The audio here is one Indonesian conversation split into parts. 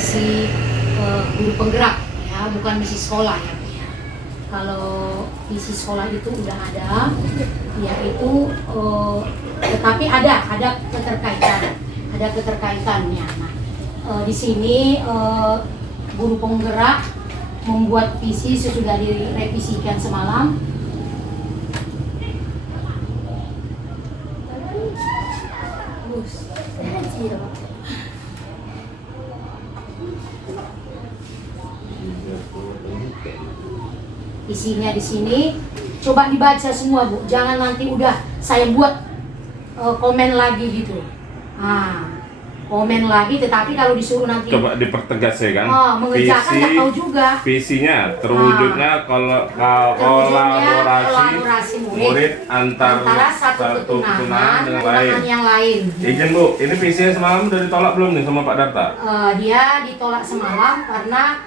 misi guru penggerak ya, bukan misi sekolah ya. Kalau misi sekolah itu udah ada, yaitu tetapi ada keterkaitannya. Nah, di sini guru penggerak membuat visi sesudah direvisikan semalam. Isinya di sini, coba dibaca semua Bu, jangan nanti udah saya buat komen lagi gitu. Komen lagi, tetapi kalau disuruh nanti coba dipertegas ya kan. Mengerjakan nggak tahu juga. Visinya terwujudnya kolaborasi murid antara satu ketunahan dengan yang lain. Izin Bu, ini visinya semalam udah ditolak belum nih sama Pak Darta? Dia ditolak semalam karena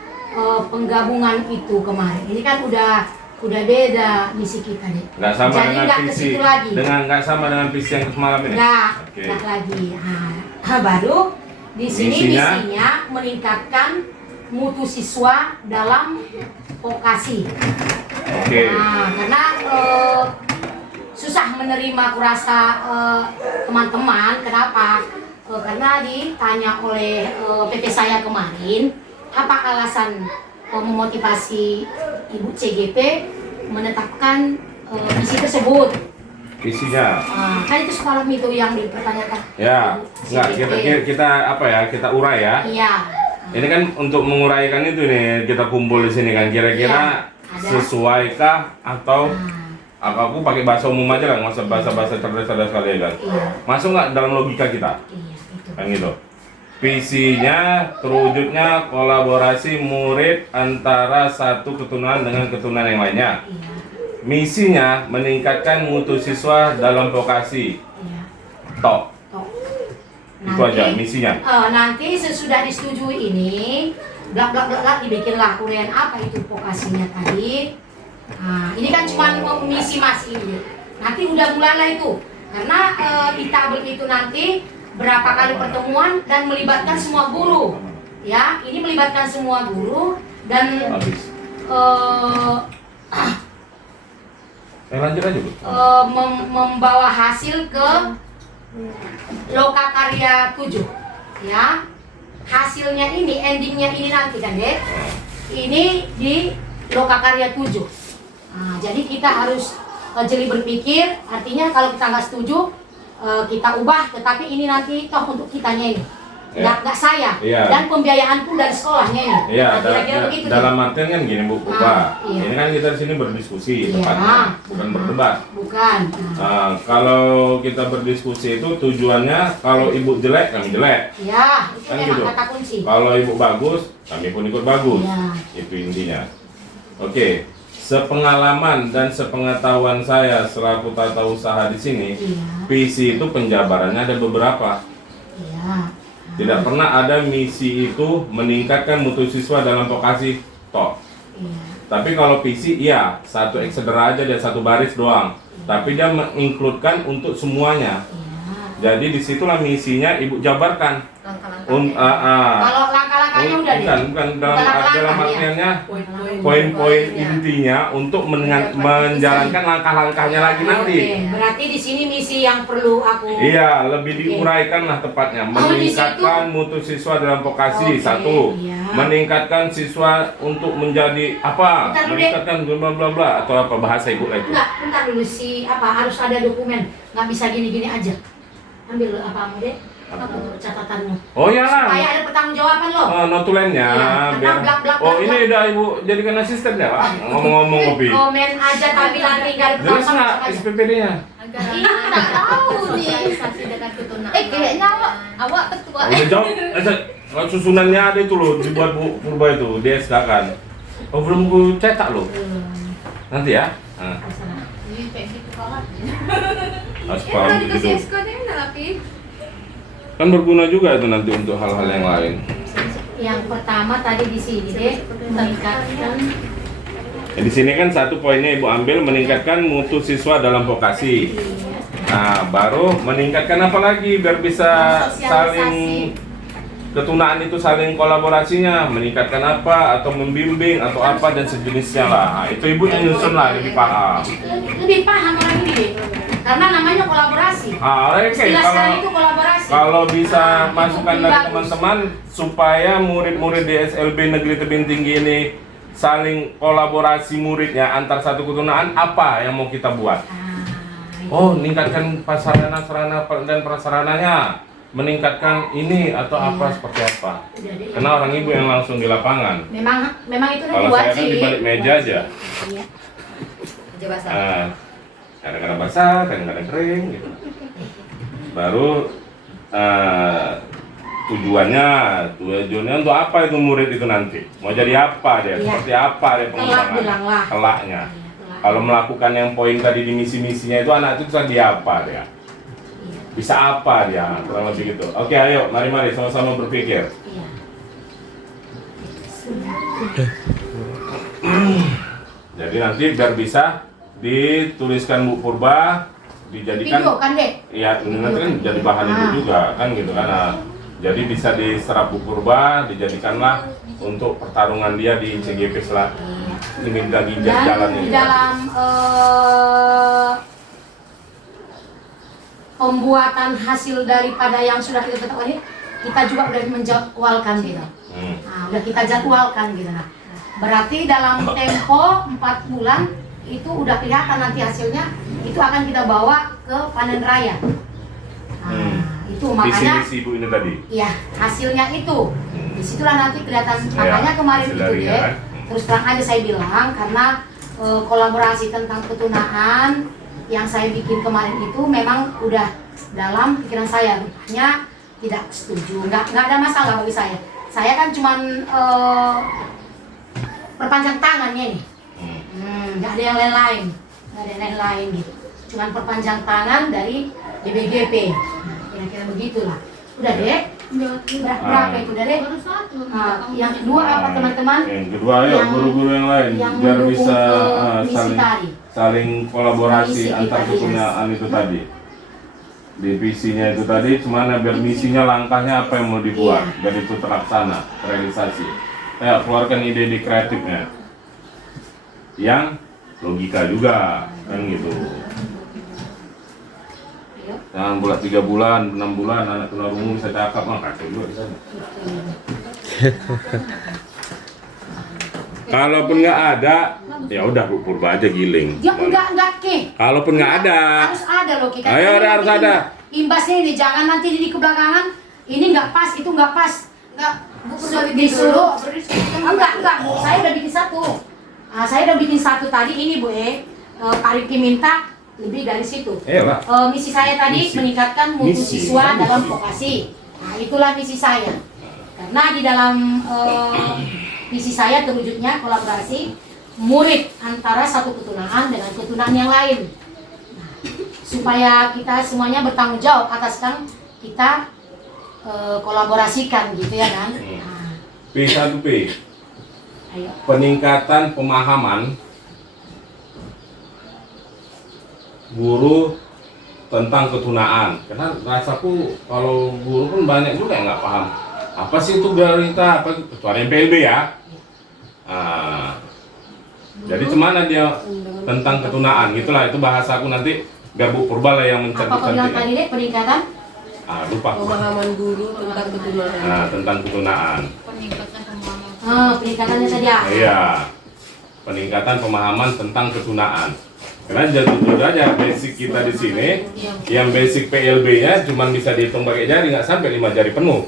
penggabungan itu kemarin. Ini kan udah beda misi kita nih. Nggak sama jadi dengan nggak visi lagi. Nggak sama dengan visi yang semalam ini. Nggak lagi. Baru di sini misinya meningkatkan mutu siswa dalam vokasi. Karena susah menerima kurasa teman-teman. Kenapa? Karena ditanya oleh PT saya kemarin, apa alasan memotivasi Ibu CGP menetapkan misi tersebut? Visinya. Kan itu semalam itu yang dipertanyakan. Ya, kita urai ya. Iya. Ini kan untuk menguraikan itu nih kita kumpul di sini kan, kira-kira sesuaikah atau aku pakai bahasa umum aja lah, nggak usah bahasa cerdas kali ya kan. Iya. Masuk nggak dalam logika kita? Iya, itu. Kan gitu. Visinya terwujudnya kolaborasi murid antara satu keturunan dengan keturunan yang lainnya. Iya. Misinya meningkatkan mutu siswa dalam vokasi. Iya. Tok. Itu aja misinya. Nanti sesudah disetujui ini, blak dibikinlah uraian apa itu vokasinya tadi. Ini kan cuma misi Mas ini. Nanti udah mulailah itu. Karena di tabel itu nanti berapa kali pertemuan dan melibatkan semua guru. Ya, ini melibatkan semua guru dan lanjut aja Bu. Membawa hasil ke Lokakarya 7 ya. Hasilnya ini, endingnya ini nanti kan Dek, ini di Lokakarya 7. Jadi kita harus jeli berpikir, artinya kalau kita nggak setuju kita ubah, tetapi ini nanti toh untuk kitanya ini, nggak saya. Dan pembiayaan pun dari sekolahnya ini. Kira-kira begitu. Dalam artian kan gini Bu, ini kan kita di sini berdiskusi tepatnya, bukan berdebat. Bukan. Kalau kita berdiskusi itu tujuannya kalau Ibu jelek kami jelek. Iya, itu kan memang gitu. kata kunci. Kalau Ibu bagus, kami pun ikut bagus. Ya. Itu intinya. Oke. Sepengalaman dan sepengetahuan saya selaku tata usaha di sini, visi itu penjabarannya ada beberapa. Tidak pernah ada misi itu meningkatkan mutu siswa dalam vokasi toh. Tapi kalau visi iya, satu eksedera aja dan satu baris doang. Tapi dia menginkludkan untuk semuanya. Jadi disitulah misinya Ibu jabarkan. Kalau langkah-langkahnya udah bukan dalam artiannya poin-poin intinya untuk menjalankan langkah-langkahnya lagi nanti. Berarti di sini misi yang perlu aku. Iya, lebih diuraikan lah tepatnya. Meningkatkan mutu siswa dalam vokasi satu. Meningkatkan siswa untuk menjadi apa? Meningkatkan bla bla bla atau apa bahasa Ibu lagi? Bentar dulu harus ada dokumen. Nggak bisa gini-gini aja. Ambil apa Dek? Catatanmu. Oh ya lah. Supaya ada pertanggungjawaban loh. Notulennya. Ini udah Ibu jadikan asisten ya Pak? Ngomong-ngomong kopi. Komen aja tapi nanti nggak ada pertanggungan. SPPD-nya. Nggak tahu nih. Kayaknya awak ketua. Udah jawab. Susunannya ada itu loh dibuat Bu Purba itu, dia kan. Oh belum ku cetak loh. Nanti ya. Ini kayak gitu banget. Aspal gitu. Tapi Kan berguna juga itu nanti untuk hal-hal yang lain. Yang pertama tadi di sini deh, meningkatkan. Di sini kan satu poinnya Ibu ambil meningkatkan mutu siswa dalam vokasi. Nah, baru meningkatkan apa lagi biar bisa saling ketunaan itu saling kolaborasinya, meningkatkan apa atau membimbing atau apa dan sejenisnya lah. Nah, itu ibu yang nyusun lah, lebih paham. Lebih paham orang ini deh. Karena namanya kolaborasi. Oke, Istilah sekarang itu kolaborasi. kalau bisa Nah, masukan itu dari bagus. teman-teman supaya murid-murid di SLB Negeri Tebing Tinggi ini saling kolaborasi muridnya antar satu ketunaan, apa yang mau kita buat? Oh, meningkatkan sarana dan prasarananya, meningkatkan ini atau apa seperti apa? Udah deh. Karena orang ibu yang langsung di lapangan. Memang itu Kalau buat saya kan sih. di balik meja aja. Iya. Meja basah. Nah, kadang-kadang basah, kadang-kadang kering gitu. Baru tujuannya untuk apa itu murid itu nanti? Mau jadi apa dia? Iya. Seperti apa dia Kelak bilang pengembangan? lah. Kelaknya. Iya, kelak. Kalau melakukan yang poin tadi di misi-misinya itu anak itu bisa dia apa dia? Iya. Bisa apa dia? Kurang lebih gitu. Oke, ayo mari sama-sama berpikir. Iya. Jadi nanti biar bisa dituliskan Bu Purba, dijadikan Video kan, Dek? ya ini nanti kan jadi bahan itu juga kan gitu kan. Nah, jadi bisa diserap Bu Purba, dijadikanlah untuk pertarungan dia di CGP ini lagi Dan jalannya. di dalam pembuatan hasil daripada yang sudah kita tetapkan ini, kita juga udah menjadwalkan gitu. Nah, udah kita jadwalkan gitu. Nah, berarti dalam tempo 4 bulan itu udah kelihatan nanti hasilnya, itu akan kita bawa ke panen raya. Nah, itu makanya Visi ibu ini tadi. ya hasilnya itu. Disitulah nanti kelihatan. Ya, Makanya kemarin hasil itu dari deh, kan. terus terang aja saya bilang karena kolaborasi tentang ketunaan yang saya bikin kemarin itu memang udah dalam pikiran saya, rupanya tidak setuju, nggak ada masalah bagi saya. Saya kan cuman perpanjang tangannya nih, nggak ada yang lain-lain, nggak ada yang lain-lain gitu. Cuman perpanjang tangan dari DBGP, nah, kira-kira begitulah. Udah deh, berapa itu udah deh? Baru satu. Nah, yang kedua apa teman-teman? Yang kedua ayo Yang- guru-guru yang lain yang biar mendukung bisa ke misi saling tadi. saling kolaborasi Misi antar kita, ketunaan itu tadi. Di visinya itu tadi cuman biar misinya langkahnya apa yang mau dibuat Iya. biar itu terlaksana, realisasi. Ayo keluarkan ide-ide kreatifnya. Yang logika juga kan gitu. Ayo. Jangan bulat 3 bulan, 6 bulan anak tunarungu bisa cakap mah kacau juga di sana. Kalaupun nggak ada, ya udah Bu Purba aja giling. Dia enggak Ki. Kalaupun nggak ada, Harus ada loh Ki. Kan Ayo, ini harus nanti ada. Imbasnya ini jangan nanti di kebelakangan ini nggak pas, itu nggak pas. Enggak, Bu Sudah Purba disuruh. berdiskusi. Enggak. Saya udah bikin satu. Nah, saya udah bikin satu tadi ini Bu Pak Rifki minta lebih dari situ. lah. Misi saya tadi Misi. meningkatkan mutu Misi. siswa dalam vokasi. Nah, itulah misi saya. Karena di dalam misi saya terwujudnya kolaborasi murid antara satu ketunaan dengan ketunaan yang lain. Nah, supaya kita semuanya bertanggung jawab atas yang kita kolaborasikan gitu ya kan. Nah, P1P, ayo. peningkatan pemahaman guru tentang ketunaan. Karena rasaku kalau guru pun banyak juga yang nggak paham apa sih itu garita, apa kecuali PLB ya. Jadi cemana dia tentang ketunaan gitulah, itu bahasaku nanti biar Bu Purba lah yang Apa kau bilang tadi mencantumkan. deh peningkatan? Lupa. Pemahaman guru tentang ketunaan. Nah, tentang ketunaan. Peningkatan pemahaman. Peningkatannya saja. Iya. Peningkatan pemahaman tentang ketunaan. Karena jujur aja basic kita di sini, yang basic PLB-nya cuma bisa dihitung pakai jari, nggak sampai 5 jari penuh.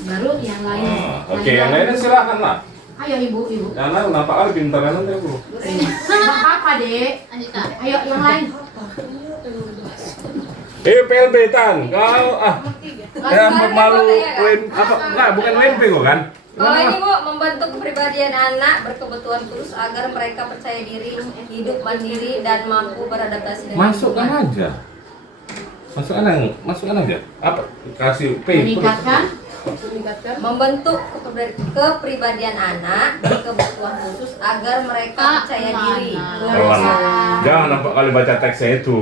Baru yang lain. Oke, yang lainnya silakan lah. Ayo ibu. Yang lain nampak kali pintaran nanti Bu. Nggak apa-apa dek. Anita. Ayo yang lain. PLB Tan, kau malu apa? Enggak, bukan WMP kok kan? Kalau ini Bu, membentuk kepribadian anak berkebutuhan khusus agar mereka percaya diri, hidup mandiri dan mampu beradaptasi dengan Masukkan lingkungan. aja. Masukkan aja. Apa? Kasih P. Meningkatkan. Membentuk kepribadian anak berkebutuhan khusus agar mereka percaya diri. Jangan nampak kali baca teksnya itu.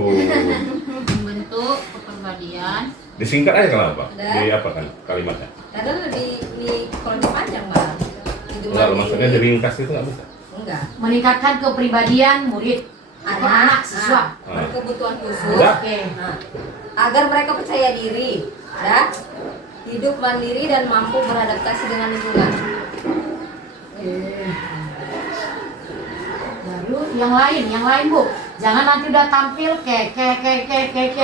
Membentuk kepribadian Disingkat aja kenapa? Di apa kan kalimatnya? Karena kalau dipanjang bang. Hidup Enggak, mandiri. maksudnya diringkas itu nggak bisa. Enggak. Meningkatkan kepribadian murid atau anak siswa. Berkebutuhan khusus. Udah. Oke. Nah, agar mereka percaya diri, ya, hidup mandiri dan mampu beradaptasi dengan lingkungan. Baru yang lain Bu. Jangan nanti udah tampil ke.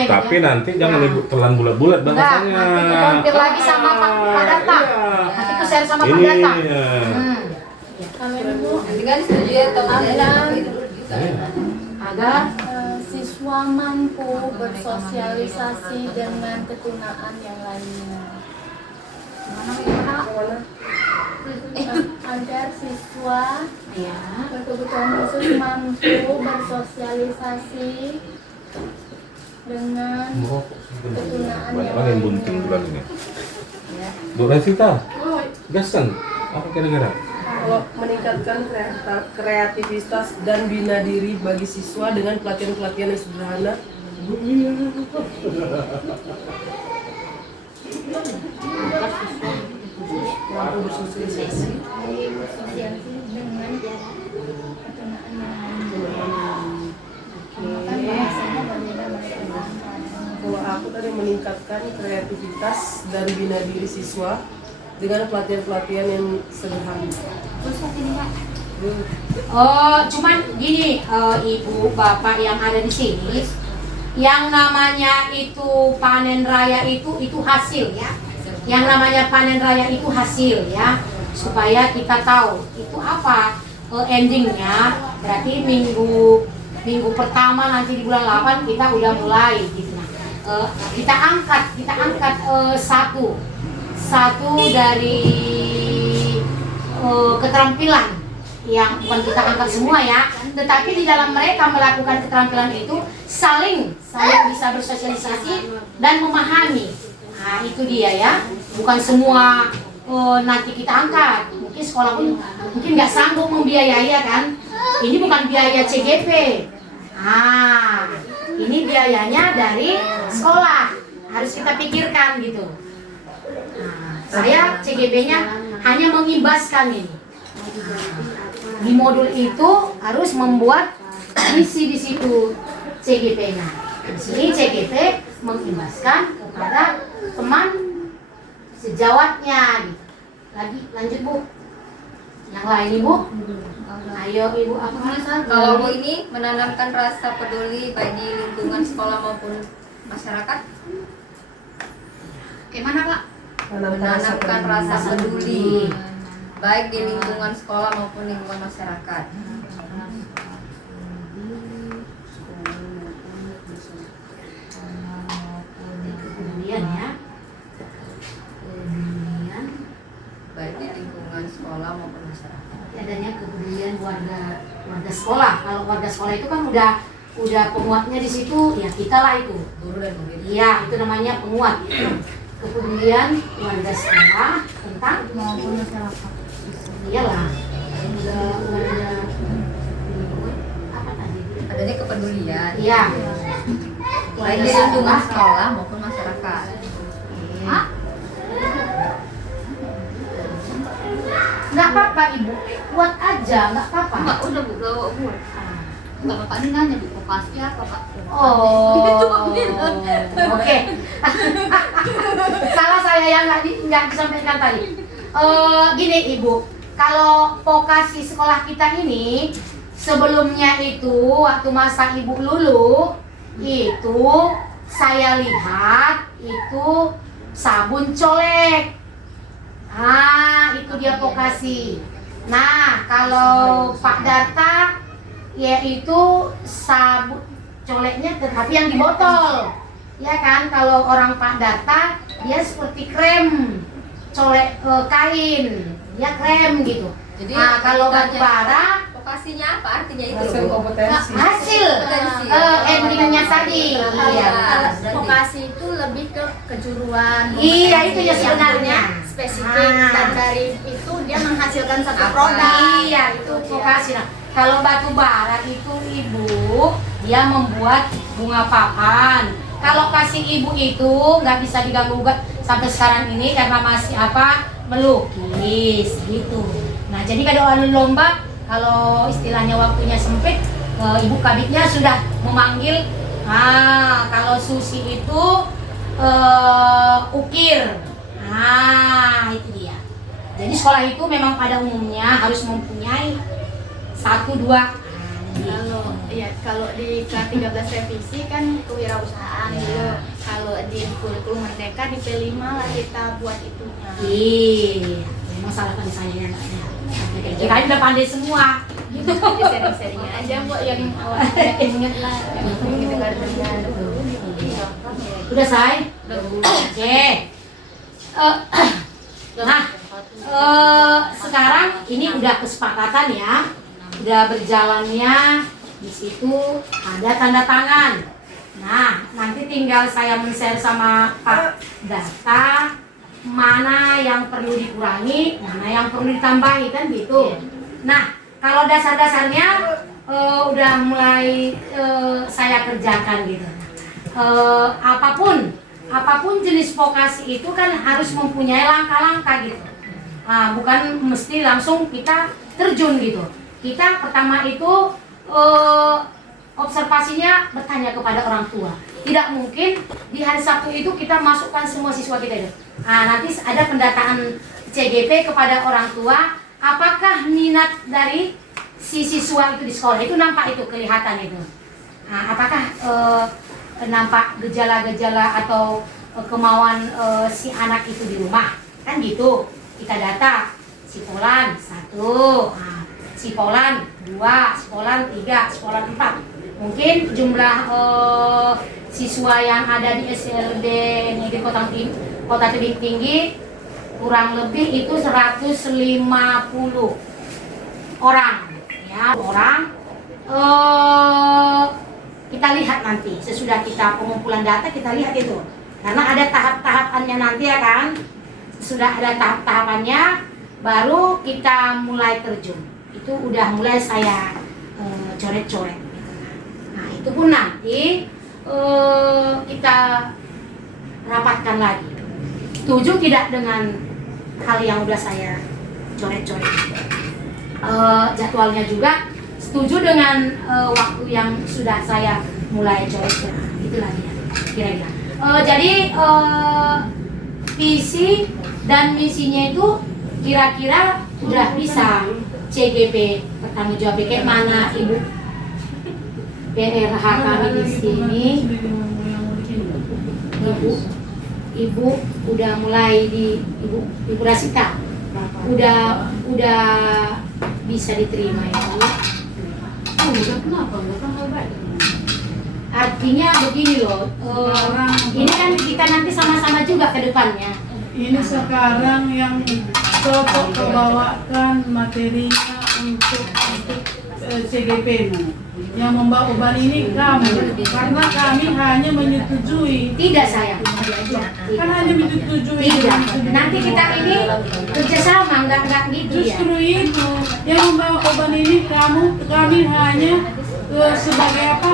Tapi ya. nanti jangan Nah. ibu telan bulat-bulat Enggak, bahasanya. nanti tampil lagi sama Pak Data. Nanti ke share sama Pak Ini. Data. Ya. Nanti kan setuju ya atau tidak? Agar siswa mampu bersosialisasi dengan ketunaan yang lainnya. Agar siswa ya. berkebutuhan khusus mampu bersosialisasi dengan ketunaan Banyak yang orang yang lainnya. bunting bulan ini. Bu Rasita, gasan. Apa kira-kira? Kalau meningkatkan kreativitas dan bina diri bagi siswa dengan pelatihan-pelatihan yang sederhana. Mampu bersosialisasi. Bersosialisasi dengan ketunaan yang lainnya. Kan bahasanya berbeda mereka. Kalau aku tadi meningkatkan kreativitas dan bina diri siswa dengan pelatihan-pelatihan yang sederhana. Oh, cuman gini, ibu, bapak yang ada di sini, yang namanya itu panen raya itu hasil ya. Yang namanya panen raya itu hasil ya, supaya kita tahu itu apa endingnya. Berarti minggu pertama nanti di bulan 8 kita udah mulai gitu. Nah, kita angkat satu dari keterampilan yang bukan kita angkat semua ya, tetapi di dalam mereka melakukan keterampilan itu saling bisa bersosialisasi dan memahami. Nah itu dia ya, bukan semua nanti kita angkat. Mungkin sekolah pun mungkin nggak sanggup membiayai ya kan. Ini bukan biaya CGP. Nah ini biayanya dari sekolah, harus kita pikirkan gitu. Nah, saya CGP-nya hanya mengimbaskan ini. Di modul itu harus membuat misi di situ CGP-nya. Di sini CGP mengimbaskan kepada teman sejawatnya. Gitu. Lagi lanjut Bu. Yang lain Ibu. Ayo Ibu apa? Kalau Bu ini menanamkan rasa peduli baik di lingkungan sekolah maupun masyarakat. Gimana Pak? Menanamkan rasa peduli baik di lingkungan sekolah maupun lingkungan masyarakat. Kemudian ya. Kemudian Baik di lingkungan sekolah maupun masyarakat. adanya kepedulian warga sekolah. Kalau warga sekolah itu kan udah penguatnya di situ ya kita lah itu. Guru dan murid. Iya, itu namanya penguat. Kepedulian warga sekolah tentang Maupun masyarakat. iyalah. Warga apa tadi? Adanya kepedulian Iya. baik di lingkungan sekolah maupun masyarakat. Hah? Nggak apa-apa Ibu, buat aja, nggak apa-apa. Enggak, udah Bu, udah Bu. Enggak Bapak ini nanya Bu, vokasi apa Pak? Oh, oke. Salah saya yang nggak disampaikan tadi. Gini Ibu, kalau vokasi sekolah kita ini sebelumnya itu waktu masa Ibu lulu itu saya lihat itu sabun colek. Ah, itu dia vokasi. Nah, kalau Pak Darta yaitu sabun coleknya tetapi yang di botol. Ya kan, kalau orang Pak Darta dia seperti krem colek kain, ya krem gitu. Jadi Nah, kalau batu bara vokasinya apa artinya itu? Hasil kompetensi. hasil Potensi. endingnya tadi. Iya. Vokasi itu lebih ke kejuruan. Iya, itu ya sebenarnya. Spesifik dan dari itu dia menghasilkan satu Apa? produk. Iya, itu vokasi. Nah, kalau batu bara itu Ibu, dia membuat bunga papan. Kalau kasih Ibu itu nggak bisa diganggu gugat sampai sekarang ini karena masih melukis gitu. Nah jadi kalau lomba, kalau istilahnya waktunya sempit, ibu kabitnya sudah memanggil. Nah kalau Susi itu ukir. Nah itu dia. Jadi sekolah itu memang pada umumnya harus mempunyai 1, 2. Kalau di kelas 13 revisi kan kewirausahaan dulu. Kalau di kurikulum merdeka di P5 lah kita buat itunya. Iya, memang salah pada saya ya. Kirain udah pandai semua. Gitu aja sering-seringnya aja buat yang awalnya inget lah. Gitu kan dengan Udah say? Oke. Nah, sekarang ini udah kesepakatan ya. Udah berjalannya, di situ ada tanda tangan. Nah, nanti tinggal saya men-share sama Pak Data mana yang perlu dikurangi, mana yang perlu ditambahi kan gitu. Nah, kalau dasar-dasarnya udah mulai saya kerjakan gitu. Apapun jenis vokasi itu kan harus mempunyai langkah-langkah gitu. Nah, bukan mesti langsung kita terjun gitu. Kita pertama itu observasinya bertanya kepada orang tua. Tidak mungkin di hari Sabtu itu kita masukkan semua siswa kita itu. Nah, nanti ada pendataan CGP kepada orang tua, apakah minat dari si siswa itu di sekolah. Itu nampak, itu kelihatan itu. Nah, apakah nampak gejala-gejala atau kemauan si anak itu di rumah. Kan gitu. Kita data si Polan 1, nah, si Polan 2, si Polan 3, si Polan 4. Mungkin jumlah siswa yang ada di SLB Negeri Kota Tebing Tinggi kurang lebih itu 150 orang ya, kita lihat nanti sesudah kita pengumpulan data, kita lihat itu karena ada tahap-tahapannya nanti ya kan. Sudah ada tahap-tahapannya baru kita mulai terjun. Itu udah mulai saya coret-coret gitu. Nah itu pun nanti kita rapatkan lagi. Setuju tidak dengan hal yang udah saya coret-coret? Jadwalnya juga setuju dengan waktu yang sudah saya mulai coret-coret. Itulah dia kira-kira. Jadi visi dan misinya itu kira-kira udah bisa CGP bertanggung jawab kayak mana Ibu PRH kami di sini. Ibu udah mulai di Ibu Rasita udah bisa diterima ya Bu. Udah kenapa? Enggak kan baik. Artinya begini loh, ini kan kita nanti sama-sama juga ke depannya. Ini sekarang yang cocok kebawakan materinya untuk CGP yang membawa beban ini kamu, karena kami hanya menyetujui. Tidak sayang, Kan hanya menyetujui. tidak. Nanti kita ini kerjasama, nggak gitu ya. Justru itu yang membawa beban ini kami hanya sebagai apa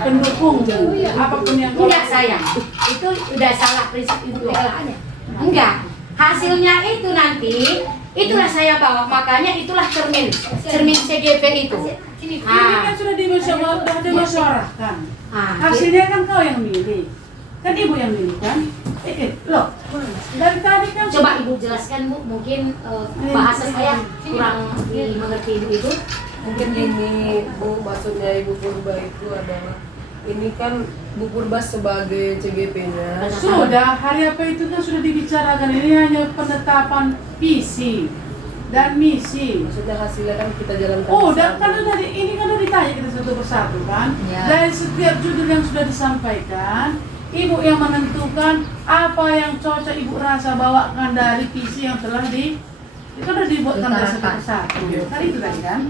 pendukung apapun yang Enggak sayang, itu udah salah prinsip ibu PLH-nya. Enggak, hasilnya itu nanti itulah saya bawa, makanya itulah cermin CGP itu. ini kan sudah dimusyawarahkan. Ah, Hasilnya kan kau yang milih, kan ibu yang milih kan? Loh, dari tadi kan coba ibu jelaskan Bu, mungkin bahasa saya kurang dimengerti ibu itu. Mungkin ini Bu, maksudnya Ibu Purba itu adalah ini kan Bu Purba sebagai CGP-nya. sudah hari apa itu kan sudah dibicarakan, ini hanya penetapan visi dan misi. Maksudnya hasilnya kan kita jalankan. Oh, dan bersama. kan tadi ini kan udah ditanya kita satu persatu kan. Ya. Dari setiap judul yang sudah disampaikan, Ibu yang menentukan apa yang cocok Ibu rasa bawakan dari visi yang telah itu udah dibuatkan dari satu persatu. Kan itu tadi kan.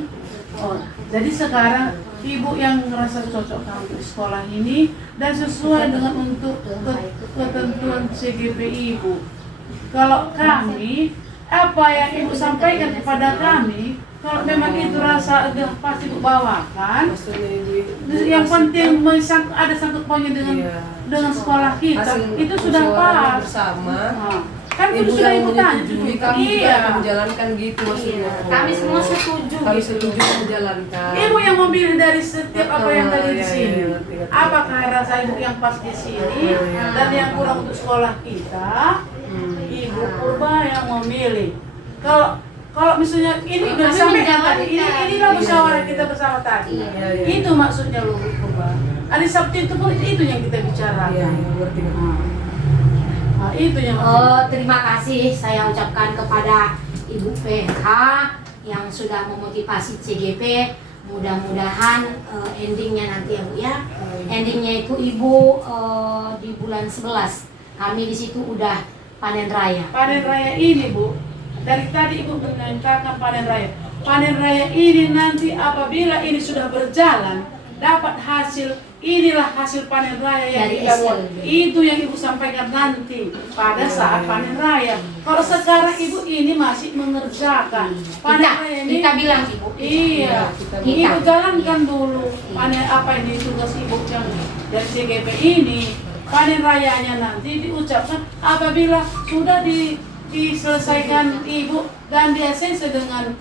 Oh, jadi sekarang Ibu yang ngerasa cocok untuk sekolah ini dan sesuai dengan untuk ketentuan CGP Ibu. Kalau kami, apa yang Ibu sampaikan kepada kami Kalau memang itu rasa udah pasti Ibu bawakan. Maksudnya ibu Yang penting ada sangkut pautnya dengan sekolah kita, hasil itu sudah musyawarah pas. bersama. Nah, kan itu Ibu sudah yang Ibu tanya. menyetujui, kami juga Iya. akan menjalankan gitu maksudnya. Kami semua setuju. Kami gitu. setuju menjalankan. Ibu yang memilih dari setiap apa yang tadi di Iya, sini. iya, ngerti. Apakah rasa Ibu yang pas di sini dan yang kurang untuk sekolah kita? Ibu Purba yang memilih. Kalau misalnya ini udah Kami sampai menjalankan. tadi, inilah musyawarah kita bersama tadi. Iya, iya. Itu maksudnya loh Bu Purba. Hari Sabtu itu pun itu yang kita bicarakan. Iya, iya, ngerti. Nah, itu yang Terima kasih saya ucapkan kepada Ibu PH yang sudah memotivasi CGP. Mudah-mudahan endingnya nanti ya Bu ya. Endingnya itu Ibu di bulan 11. Kami di situ udah panen raya. panen raya ini Bu, dari tadi Ibu menyatakan panen raya. Panen raya ini nanti apabila ini sudah berjalan, dapat hasil, inilah hasil panen raya yang Dari kita hasil. buat. Itu yang Ibu sampaikan nanti pada saat panen raya. Kalau sekarang Ibu ini masih mengerjakan panen raya ini. Kita bilang Ibu. Iya, kita Ibu jalankan dulu panen apa ini tugas Ibu yang dari CGP ini. Panen rayanya nanti diucapkan apabila sudah diselesaikan Ibu dan di ACC dengan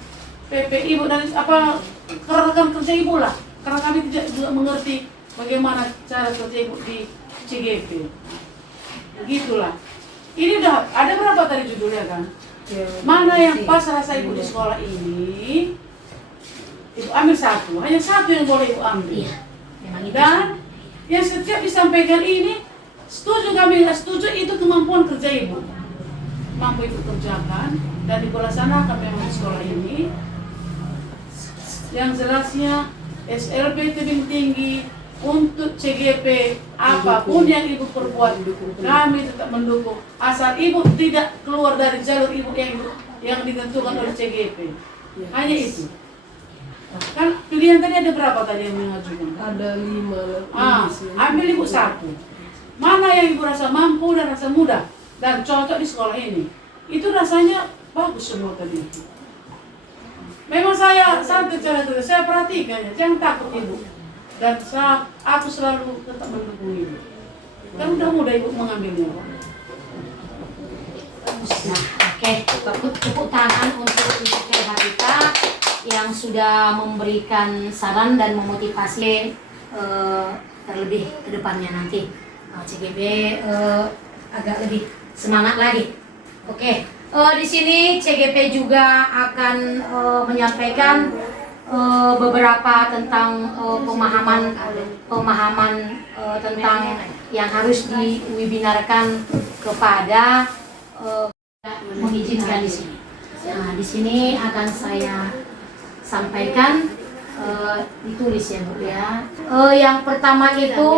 PP Ibu dan apa rekan kerja Ibu lah. Karena kami tidak juga mengerti bagaimana cara kerja Ibu di CGP. Begitulah. Ini udah ada berapa tadi judulnya kan? Iya. Mana yang pas rasa Ibu di sekolah ini? Ibu ambil satu, hanya satu yang boleh Ibu ambil. Iya. Memang itu. Dan yang setiap disampaikan ini, setuju kami nggak setuju, itu kemampuan kerja Ibu. Mampu Ibu kerjakan dan Ibu laksanakan memang di sekolah ini. Yang jelasnya SLB tebing tinggi untuk CGP apapun yang Ibu perbuat, kami tetap mendukung. Asal Ibu tidak keluar dari jalur Ibu yang ditentukan oleh CGP. Hanya itu. Kan pilihan tadi ada berapa tadi yang mengajukan? Ada 5 lebih sih. Ambil Ibu satu. Mana yang Ibu rasa mampu dan rasa mudah dan cocok di sekolah ini? Itu rasanya bagus semua tadi. Memang saya santai cara kerja, saya perhatikannya, jangan takut Ibu. Dan aku selalu tetap mendukung Ibu. Kan udah mudah Ibu mengambilnya. Nah, oke. Tepuk tangan untuk Ibu PH kita yang sudah memberikan saran dan memotivasi terlebih ke depannya nanti. CGP agak lebih semangat lagi. Oke, di sini CGP juga akan menyampaikan beberapa tentang pemahaman tentang yang harus diwebinarkan kepada mengizinkan di sini. Nah, di sini akan saya sampaikan ditulis ya Bu ya. Yang pertama itu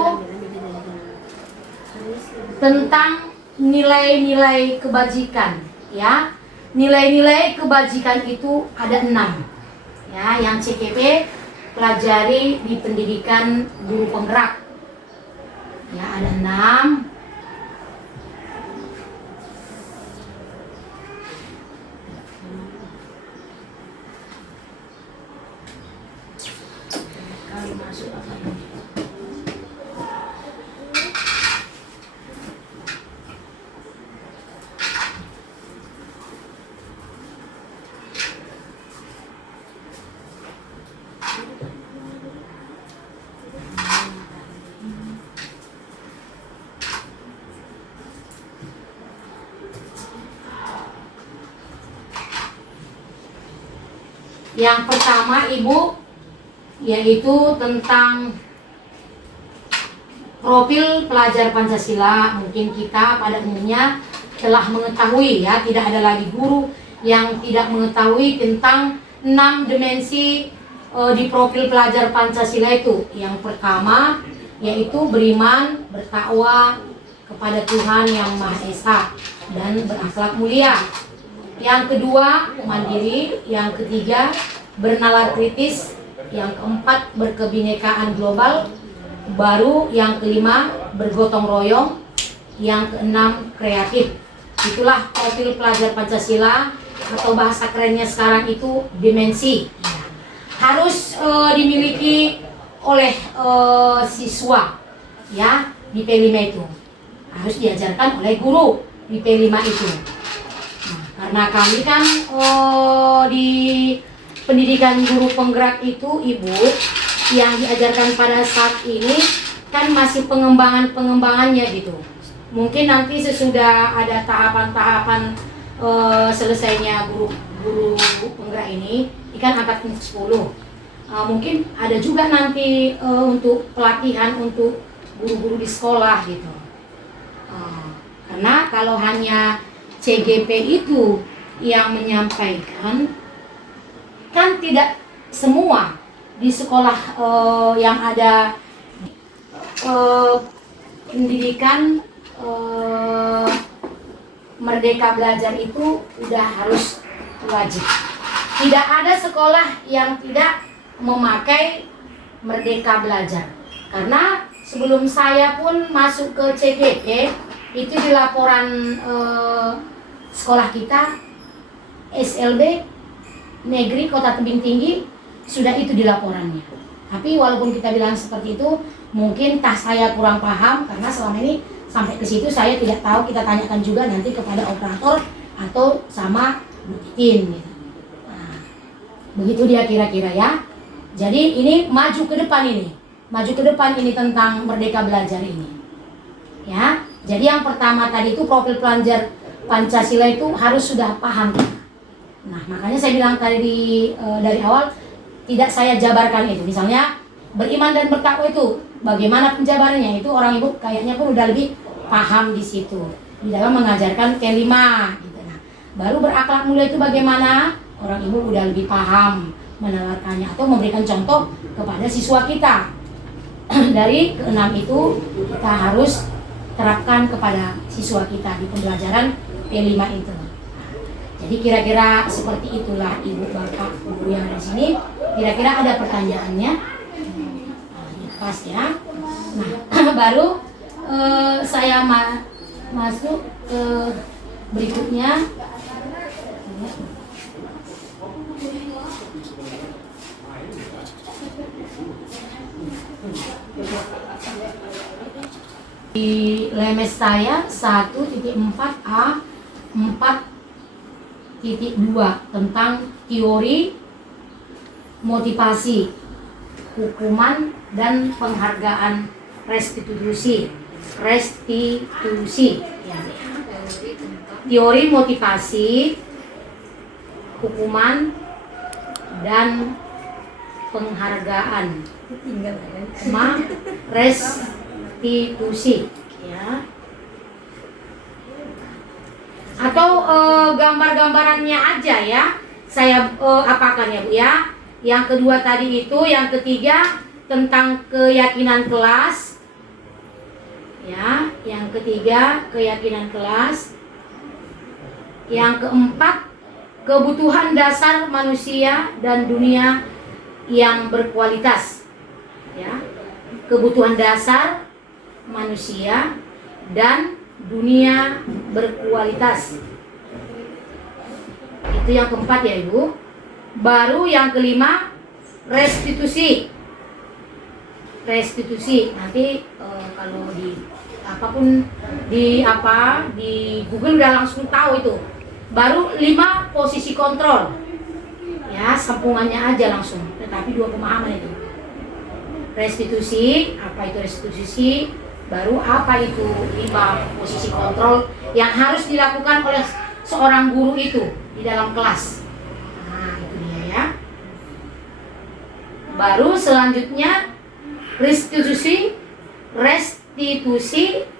tentang nilai-nilai kebajikan ya. Nilai-nilai kebajikan itu ada 6 ya, yang CGP pelajari di pendidikan guru penggerak ya, ada 6. Kali masuk apa ini? Yang pertama Ibu, yaitu tentang profil pelajar Pancasila. Mungkin kita pada umumnya telah mengetahui ya, tidak ada lagi guru yang tidak mengetahui tentang 6 dimensi di profil pelajar Pancasila itu. Yang pertama yaitu beriman, bertakwa kepada Tuhan Yang Maha Esa dan berakhlak mulia. Yang kedua, mandiri. Yang ketiga, bernalar kritis. Yang keempat, berkebinekaan global. Baru yang kelima, bergotong royong. Yang keenam, kreatif. Itulah profil pelajar Pancasila atau bahasa kerennya sekarang itu dimensi. Harus dimiliki oleh siswa ya di P5 itu. Harus diajarkan oleh guru di P5 itu. Nah, karena kami kan di pendidikan guru penggerak itu Ibu, yang diajarkan pada saat ini kan masih pengembangannya gitu. Mungkin nanti sesudah ada tahapan-tahapan selesainya guru penggerak ini kan angkatan 10. Mungkin ada juga nanti untuk pelatihan untuk guru-guru di sekolah gitu. Karena kalau hanya CGP itu yang menyampaikan, kan tidak semua di sekolah yang ada pendidikan Merdeka Belajar itu udah harus wajib. Tidak ada sekolah yang tidak memakai Merdeka Belajar. Karena sebelum saya pun masuk ke CGP, itu di laporan sekolah kita SLB Negeri Kota Tebing Tinggi sudah itu di laporannya. Tapi walaupun kita bilang seperti itu, mungkin saya kurang paham karena selama ini sampai ke situ saya tidak tahu. Kita tanyakan juga nanti kepada operator atau sama Bu Titin gitu. Nah, begitu dia kira-kira ya. Jadi ini maju ke depan ini. Maju ke depan ini tentang Merdeka Belajar ini. Ya. Jadi yang pertama tadi itu profil pelajar Pancasila itu harus sudah paham. Nah, makanya saya bilang tadi dari awal tidak saya jabarkan itu. Misalnya beriman dan bertakwa itu bagaimana penjabarannya, itu orang Ibu kayaknya pun udah lebih paham di situ di dalam mengajarkan kelima gitu. Nah, baru berakhlak mulia itu bagaimana, orang Ibu udah lebih paham menerapkannya atau memberikan contoh kepada siswa kita. Dari keenam itu kita harus terapkan kepada siswa kita di pembelajaran P5 itu. Jadi kira-kira seperti itulah Ibu Bapak Guru yang ada di sini. Kira-kira ada pertanyaannya? Pas ya. Nah, baru saya masuk ke berikutnya. Di lemes saya 1.4A 4.2 tentang teori motivasi, hukuman dan penghargaan restitusi. Ya. Teori motivasi, hukuman dan penghargaan sama restitusi ya. Atau gambar-gambarannya aja ya saya apakan ya Bu ya. Yang kedua tadi itu, yang ketiga tentang keyakinan kelas ya, yang ketiga keyakinan kelas, yang keempat kebutuhan dasar manusia dan dunia yang berkualitas ya, kebutuhan dasar manusia dan dunia berkualitas, itu yang keempat ya Ibu. Baru yang kelima restitusi. Nanti kalau di apapun di Google udah langsung tahu itu. Baru 5 posisi kontrol ya, sambungannya aja langsung, tetapi 2 pemahaman itu. Restitusi, apa itu restitusi, baru apa itu 5 posisi kontrol yang harus dilakukan oleh seorang guru itu di dalam kelas. Nah, itu dia ya. Baru selanjutnya restitusi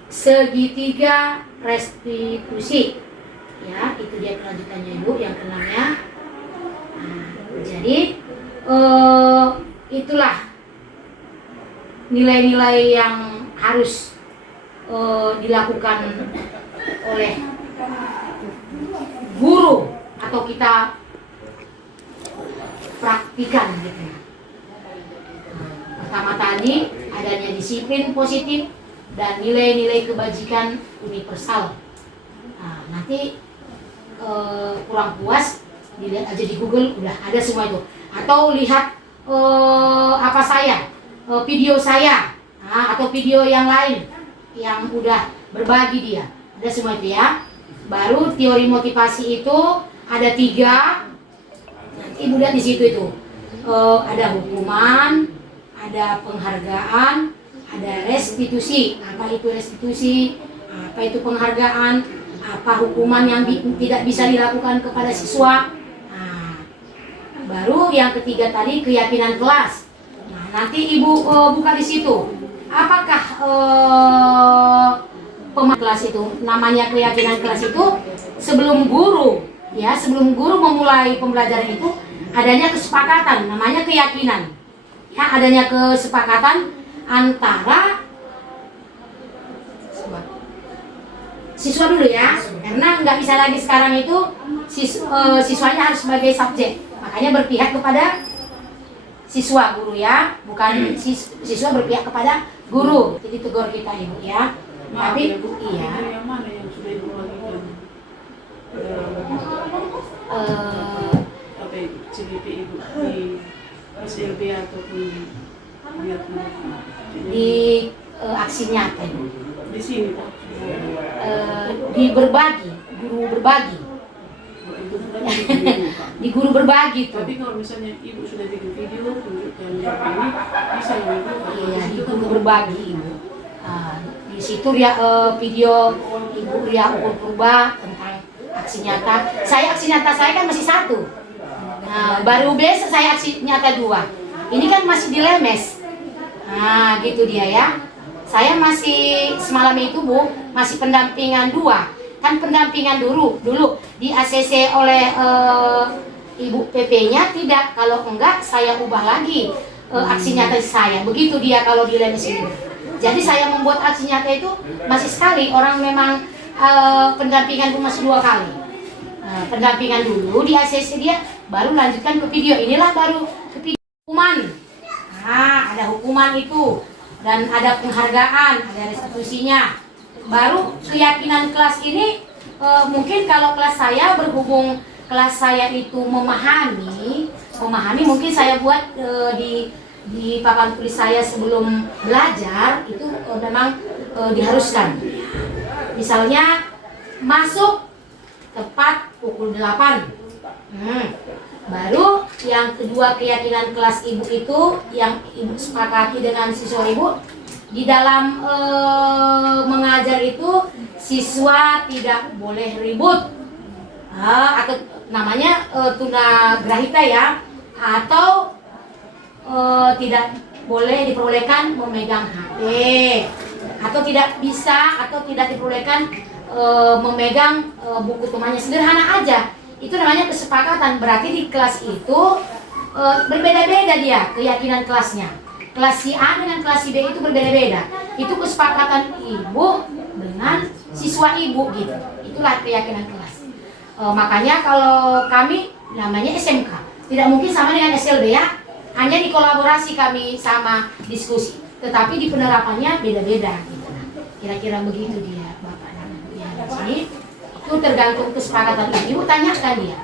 segitiga restitusi. Ya, itu dia kelanjutannya Ibu yang keenamnya. Nah, jadi itulah nilai-nilai yang harus dilakukan oleh guru atau kita praktikan gitu. Pertama tadi adanya disiplin positif dan nilai-nilai kebajikan universal. Nah, nanti kurang puas, dilihat aja di Google, udah ada semua itu. Atau lihat video saya, atau video yang lain yang udah berbagi dia, ada semua itu ya. Baru teori motivasi itu ada 3. Nanti Ibu lihat di situ itu ada hukuman, ada penghargaan, ada restitusi. Apa itu restitusi? Apa itu penghargaan? Apa hukuman yang tidak bisa dilakukan kepada siswa? Nah, baru yang ketiga tadi keyakinan kelas. Nah, nanti Ibu buka di situ. Apakah kelas itu, namanya keyakinan kelas itu sebelum guru memulai pembelajaran itu adanya kesepakatan, namanya keyakinan. Ya, adanya kesepakatan antara siswa dulu ya, karena nggak bisa lagi sekarang itu siswanya harus sebagai subjek, makanya berpihak kepada siswa, guru ya, bukan siswa berpihak kepada guru. Jadi tegur kita Ibu ya. Tapi iya. Yang mana yang sudah Ibu bagikan? Apa itu? CBP Ibu di SLB ataupun di aksi nyata Ibu. di sini Pak. Di berbagi, guru berbagi. Di guru berbagi tuh. Tapi kalau misalnya Ibu sudah bikin video tunjukkan yang ini, bisa yang Ibu. Iya, di guru berbagi Ibu. Di situ ya video Ibu Ria Ukul Purba tentang aksi nyata. Aksi nyata saya kan masih 1. Nah, baru besok saya aksi nyata 2. Ini kan masih dilemes. Nah, gitu dia ya. Saya masih semalam itu Bu, masih pendampingan 2. Kan pendampingan dulu di ACC oleh Ibu PP-nya tidak. Kalau enggak saya ubah lagi aksi nyata saya. Begitu dia kalau dilemes itu. Jadi saya membuat aksi nyata itu masih sekali. Orang memang pendampingan itu masih 2 kali. Pendampingan dulu di ACC dia, baru lanjutkan ke video. Inilah baru ke video hukuman. Nah, ada hukuman itu. Dan ada penghargaan, ada restitusinya. Baru keyakinan kelas ini, mungkin kalau kelas saya berhubung kelas saya itu memahami mungkin saya buat di papan tulis saya sebelum belajar itu memang diharuskan. Misalnya masuk tepat pukul 8. Baru yang kedua keyakinan kelas Ibu itu yang Ibu sepakati dengan siswa Ibu, di dalam mengajar itu siswa tidak boleh ribut, atau namanya tunagrahita ya, atau tidak boleh diperbolehkan memegang HP, atau tidak bisa atau tidak diperbolehkan memegang buku temannya. Sederhana aja. Itu namanya kesepakatan. Berarti di kelas itu berbeda-beda dia keyakinan kelasnya. Kelas si A dengan kelas si B itu berbeda-beda. Itu kesepakatan Ibu dengan siswa Ibu gitu. Itulah keyakinan kelas. Makanya kalau kami namanya SMK, tidak mungkin sama dengan SLB ya. Hanya dikolaborasi kami sama diskusi. Tetapi di penerapannya beda-beda gitu. Kira-kira begitu dia Bapak dan Ibu yang di sini. Itu tergantung kesepakatan Ibu tanyakan dia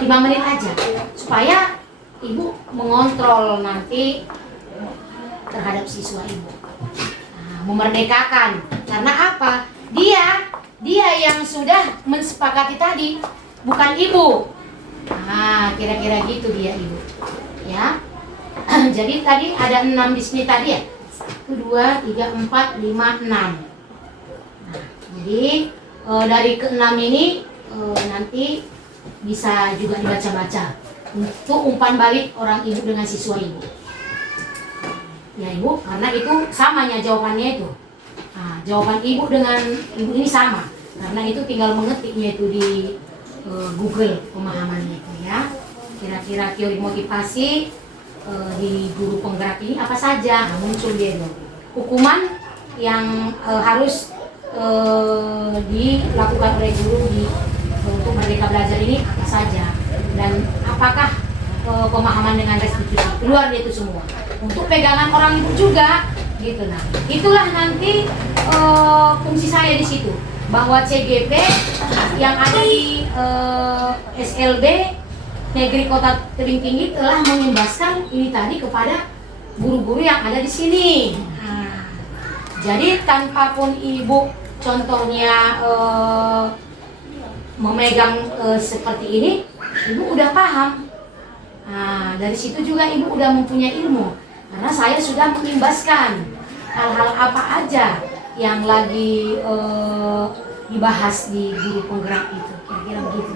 5 menit aja supaya Ibu mengontrol nanti terhadap siswa Ibu. Memerdekakan. Karena apa? Dia yang sudah mensepakati tadi, bukan Ibu. Kira-kira gitu dia Ibu. Ya. Jadi tadi ada 6 di sini tadi ya. 1, 2, 3, 4, 5, 6. Jadi dari ke-6 ini nanti bisa juga dibaca-baca untuk umpan balik orang Ibu dengan siswa Ibu. Ya Ibu, karena itu samanya jawabannya itu. Jawaban Ibu dengan Ibu ini sama, karena itu tinggal mengetiknya itu di Google pemahamannya itu ya. Kira-kira teori motivasi di guru penggerak ini apa saja, muncul dia itu. Hukuman yang harus dilakukan oleh guru untuk Merdeka Belajar ini apa saja, dan apakah pemahaman dengan restitusi, keluar dia itu semua untuk pegangan orang Ibu juga gitu. Nah itulah nanti fungsi saya di situ. bahwa CGP yang ada di SLB Negeri Kota Tebing Tinggi telah mengimbaskan ini tadi kepada guru-guru yang ada di sini. Nah, jadi tanpa pun ibu contohnya memegang seperti ini, ibu udah paham. Nah, dari situ juga ibu udah mempunyai ilmu, karena saya sudah mengimbaskan hal-hal apa aja yang lagi dibahas di guru penggerak itu, kira-kira begitu.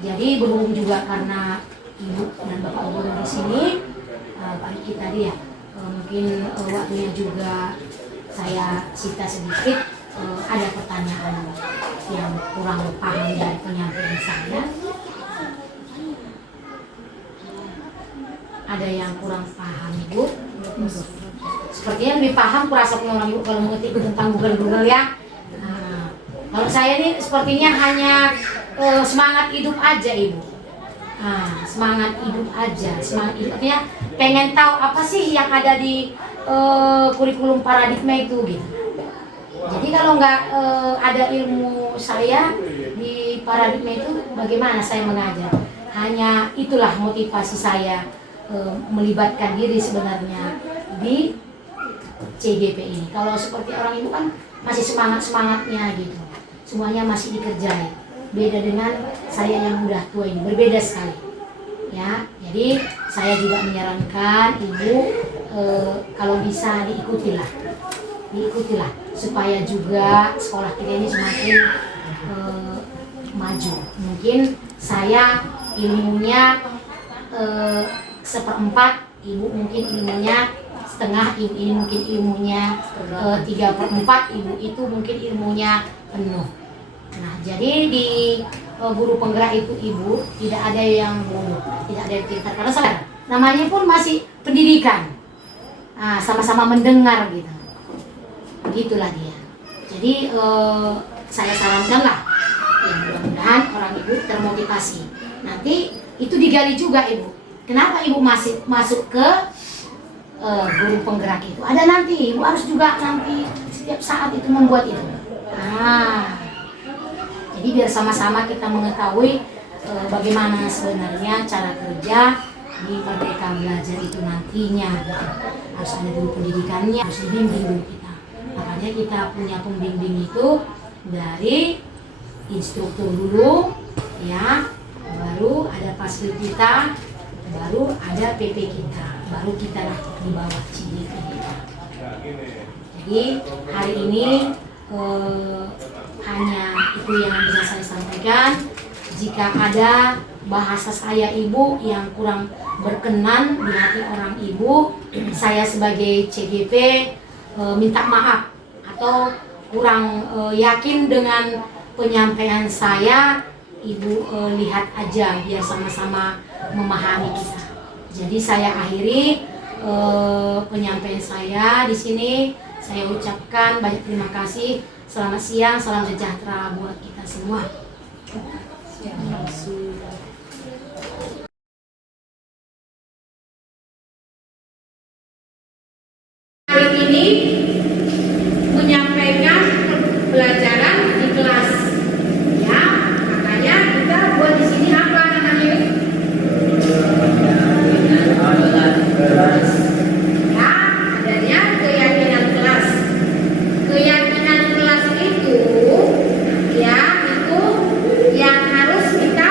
Jadi berhubung juga karena ibu dan bapak guru di sini, Pak Riki tadi ya, mungkin waktunya juga saya sita sedikit, ada pertanyaan yang kurang paham dari penyampaian saya. Ada yang kurang paham ibu? Sepertinya lebih paham kurasa punya orang ibu kalau mengerti tentang Google ya. Nah, kalau saya ini sepertinya hanya semangat hidup aja ibu. Nah, semangat hidup aja, semangat hidup artinya pengen tahu apa sih yang ada di kurikulum paradigma itu gitu. Jadi kalau nggak ada ilmu saya di paradigma itu, bagaimana saya mengajar? Hanya itulah motivasi saya melibatkan diri sebenarnya di CGP ini. Kalau seperti orang itu kan masih semangatnya gitu, semuanya masih dikerjai. Beda dengan saya yang udah tua ini, berbeda sekali. Ya, jadi saya juga menyarankan ibu kalau bisa diikutilah supaya juga sekolah kita ini semakin maju. Mungkin saya ilmunya 1/4, ibu mungkin ilmunya setengah, ini mungkin ilmunya 3/4, ibu itu mungkin ilmunya penuh. Nah, jadi di guru penggerak itu ibu tidak ada yang bodoh, tidak ada yang pintar, karena salah. Namanya pun masih pendidikan. Nah, sama-sama mendengar gitu. Begitulah dia. Jadi saya sarankan lah, ya mudah-mudahan orang ibu termotivasi. Nanti itu digali juga ibu. Kenapa ibu masuk ke guru penggerak itu? Ada nanti, ibu harus juga nanti setiap saat itu membuat itu. Nah, jadi biar sama-sama kita mengetahui bagaimana sebenarnya cara kerja di Merdeka Belajar itu nantinya. Harus ada dulu pendidikannya, harus dibimbing dulu kita. Makanya kita punya pembimbing itu dari instruktur dulu, ya, baru ada pasir kita, baru ada PP kita, baru kita lah di bawah CGP kita. Jadi hari ini hanya itu yang bisa saya sampaikan. Jika ada bahasa saya ibu yang kurang berkenan di hati orang ibu, saya sebagai CGP minta maaf, atau kurang yakin dengan penyampaian saya, ibu lihat aja biar sama-sama memahami kita. Jadi saya akhiri penyampaian saya di sini. Saya ucapkan banyak terima kasih. Selamat siang, salam sejahtera buat kita semua. Hari ini menyampaikan pelajaran di kelas, ya, makanya kita buat di sini apa namanya ini? Ya, adanya keyakinan kelas. Keyakinan kelas itu, ya, itu yang harus kita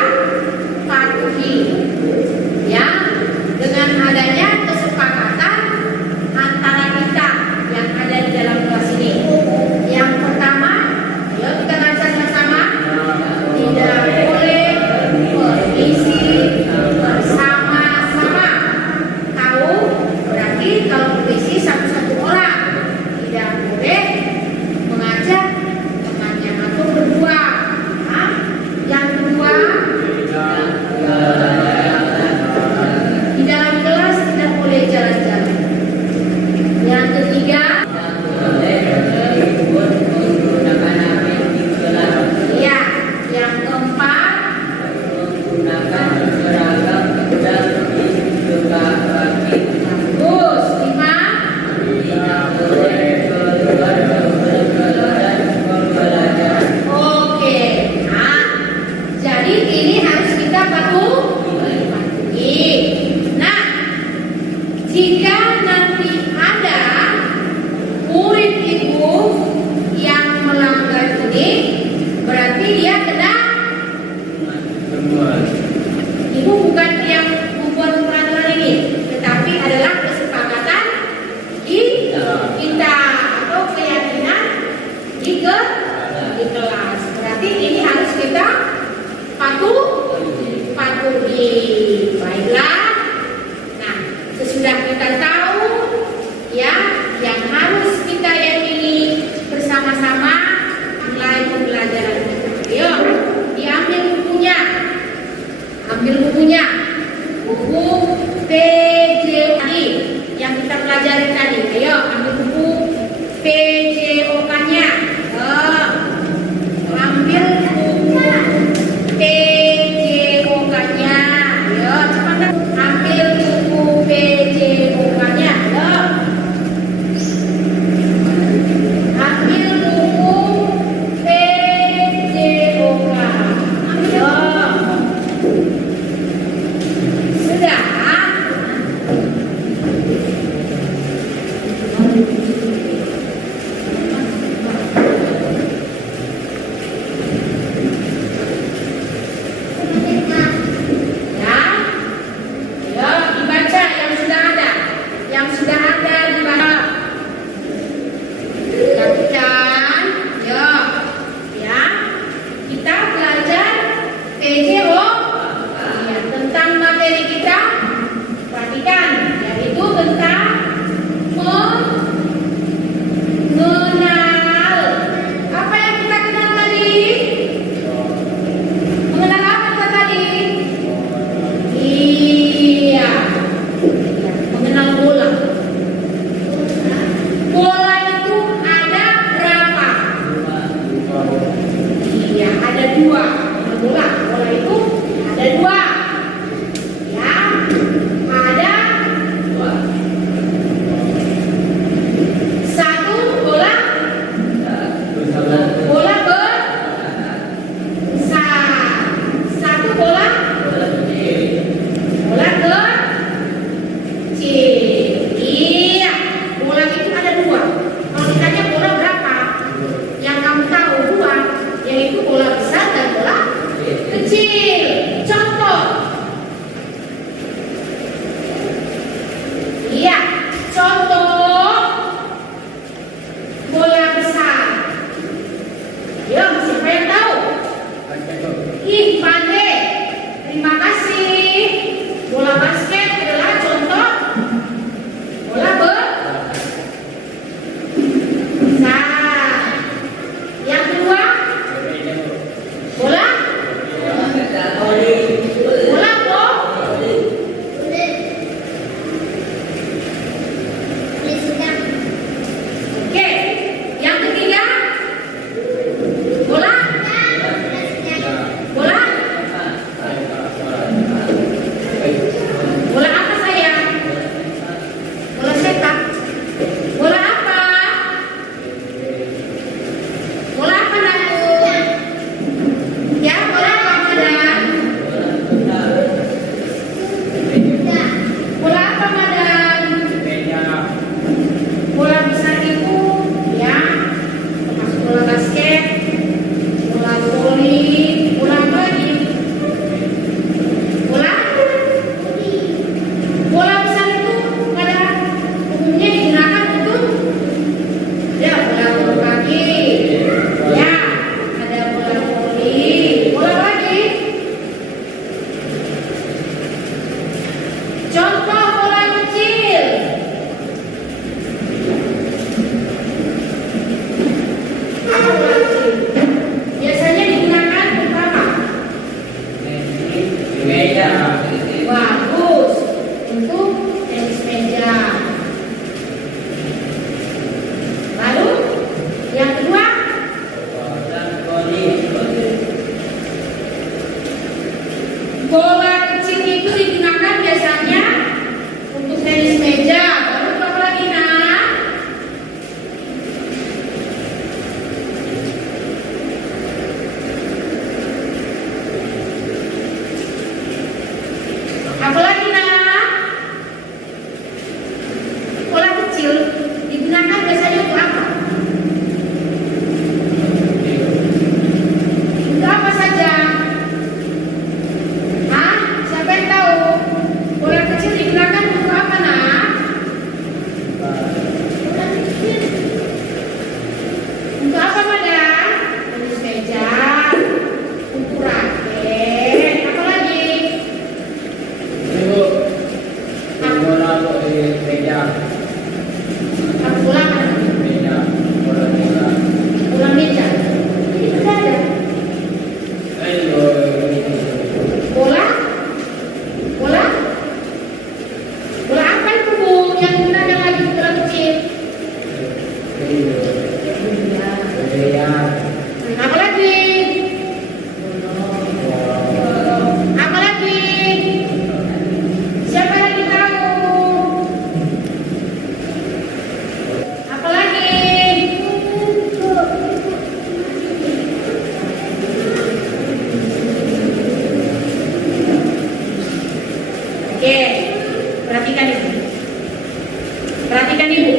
Ibu.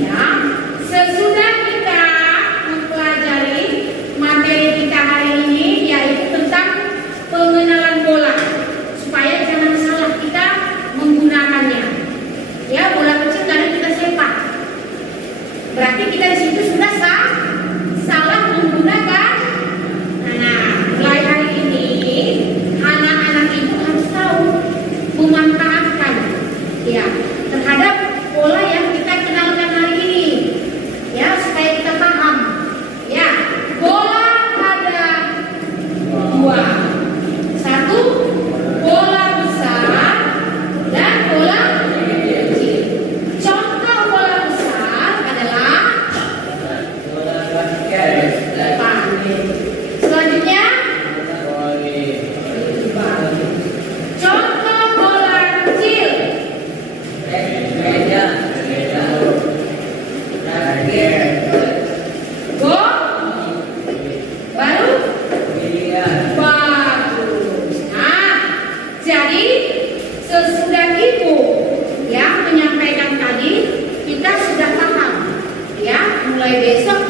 Ya, sesudah kita mempelajari materi kita hari ini yaitu tentang pengenalan bola supaya jangan salah kita menggunakannya. Ya, bola kecil kadang kita sepak. Berarti kita di situ sudah salah menggunakan. Nah, mulai hari ini anak-anak ibu harus tahu memanfaatkan ya terhadap pola yang kita kenalkan hari ini. Ya, supaya kita paham. Ya, bola ada dua. Satu, bola besar dan bola kecil. Contoh bola besar adalah selanjutnya contoh bola kecil. Go baru bagus. Nah, jadi sesudah ibu ya menyampaikan tadi kita sudah paham ya mulai besok